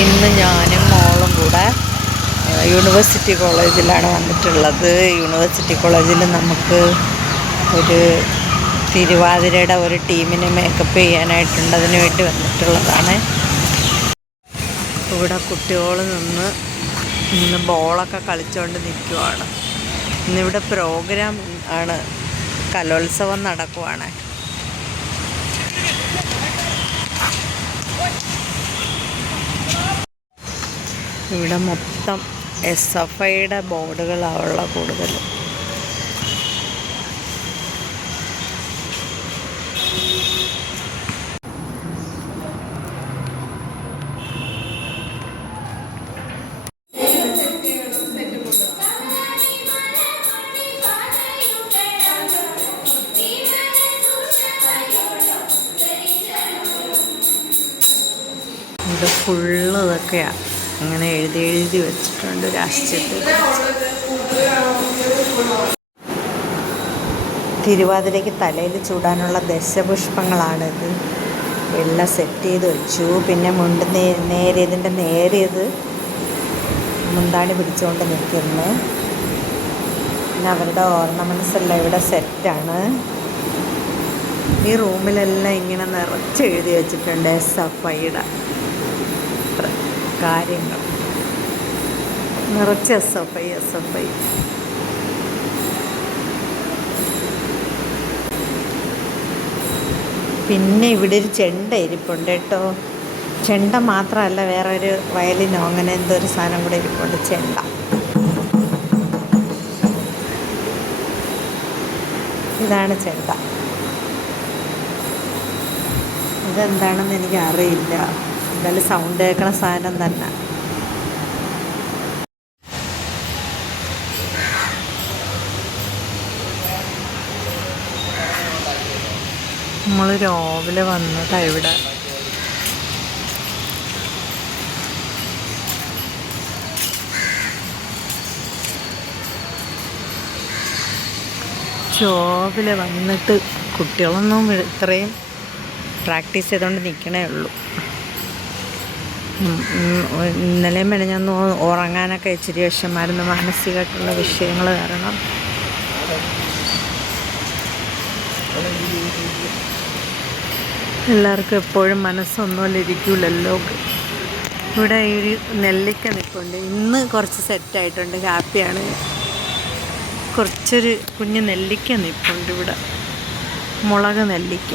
ഇന്ന് ഞാനും മോളും കൂടെ യൂണിവേഴ്സിറ്റി കോളേജിലാണ് വന്നിട്ടുള്ളത്. യൂണിവേഴ്സിറ്റി കോളേജിൽ നമുക്ക് ഒരു തിരുവാതിരയുടെ ഒരു ടീമിനെ മേക്കപ്പ് ചെയ്യാനായിട്ടുണ്ട്. അതിന് വേണ്ടി വന്നിട്ടുള്ളതാണ്. ഇവിടെ കുട്ടികൾ നിന്ന് ബോളൊക്കെ കളിച്ചുകൊണ്ട് നിൽക്കുവാണ്. ഇന്നിവിടെ പ്രോഗ്രാം ആണ്, കലോത്സവം നടക്കുവാണ്. ഇവിടെ മൊത്തം SFIയുടെ ബോർഡുകളാണുള്ള കൂടുതലും. ഇത് ഫുള്ള് ഇതൊക്കെയാണ്, അങ്ങനെ എഴുതി വെച്ചിട്ടുണ്ട് രാഷ്ട്രീയത്തിൽ. തിരുവാതിരയ്ക്ക് തലയിൽ ചൂടാനുള്ള ദശപുഷ്പങ്ങളാണിത്. എല്ലാം സെറ്റ് ചെയ്ത് വെച്ചു. പിന്നെ മുണ്ട് നേരിയത് മുന്താണി പിടിച്ചുകൊണ്ട് നിൽക്കുന്നു. പിന്നെ അവരുടെ ഓർണമെൻറ്റ്സ് എല്ലാം ഇവിടെ സെറ്റാണ്. ഈ റൂമിലെല്ലാം ഇങ്ങനെ നിറച്ചെഴുതി വെച്ചിട്ടുണ്ട് SFIയുടെ കാര്യങ്ങൾ. നിറച്ച് SFI. പിന്നെ ഇവിടെ ഒരു ചെണ്ട ഇരിപ്പുണ്ട് കേട്ടോ. ചെണ്ട മാത്രമല്ല, വേറെ ഒരു വയലിനോ അങ്ങനെ എന്തോ ഒരു സാധനം കൂടെ ഇരിപ്പുണ്ട്. ചെണ്ട. ഇതാണ് ചെണ്ട. ഇതെന്താണെന്ന് എനിക്ക് അറിയില്ല. എന്തായാലും സൗണ്ട് കേൾക്കണ സാധനം തന്നെ. നമ്മൾ രാവിലെ വന്നതാണ് ഇവിടെ. രാവിലെ വന്നിട്ട് കുട്ടികളൊന്നും ഇത്രയും പ്രാക്ടീസ് ചെയ്തുകൊണ്ട് നിൽക്കണേ ഉള്ളൂ. ഇന്നലെയും മെനഞ്ഞൊന്ന് ഉറങ്ങാനൊക്കെ ഇച്ചിരി വിഷമായിരുന്നു, മാനസികമായിട്ടുള്ള വിഷയങ്ങൾ കാരണം. എല്ലാവർക്കും എപ്പോഴും മനസ്സൊന്നുമല്ല ഇരിക്കില്ലല്ലോ. ഇവിടെ ഒരു നെല്ലിക്ക നിൽപ്പുണ്ട്. ഇന്ന് കുറച്ച് സെറ്റായിട്ടുണ്ട്, ഹാപ്പിയാണ്. കുറച്ചൊരു കുഞ്ഞ് നെല്ലിക്ക നിൽപ്പുണ്ട് ഇവിടെ, മുളക് നെല്ലിക്ക.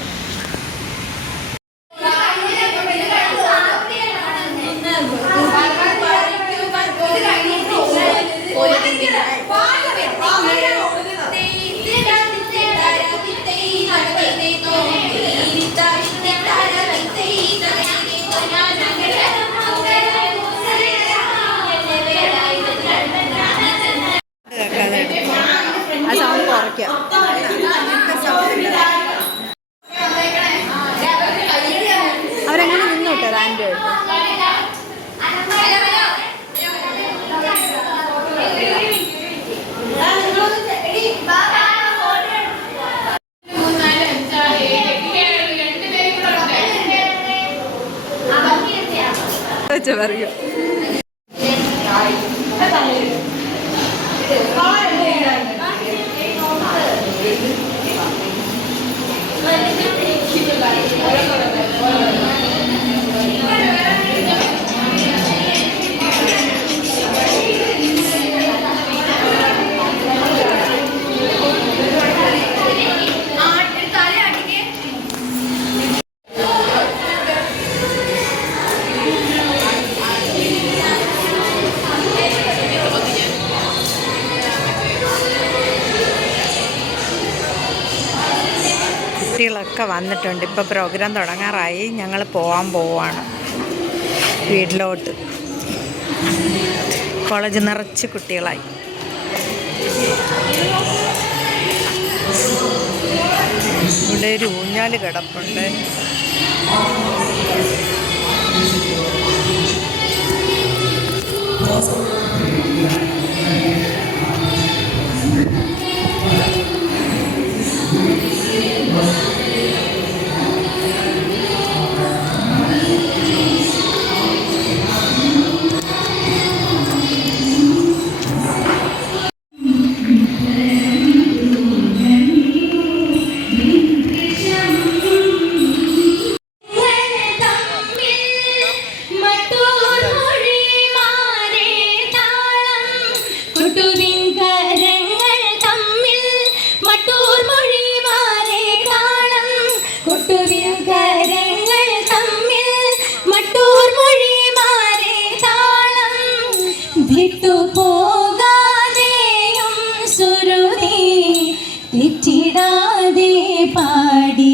ആ സൗണ്ട് കുറയ്ക്കാം. അവരെങ്ങനെ നിന്നോട്ടെ റാൻഡ് പറയൂ. കുട്ടികളൊക്കെ വന്നിട്ടുണ്ട്. ഇപ്പോൾ പ്രോഗ്രാം തുടങ്ങാറായി. ഞങ്ങൾ പോവാണ് വീട്ടിലോട്ട്. കോളേജ് നിറച്ച് കുട്ടികളായി. ഇവിടെ ഒരു ഊഞ്ഞാൽ കിടപ്പുണ്ട്. തെറ്റിടാതെ പാടി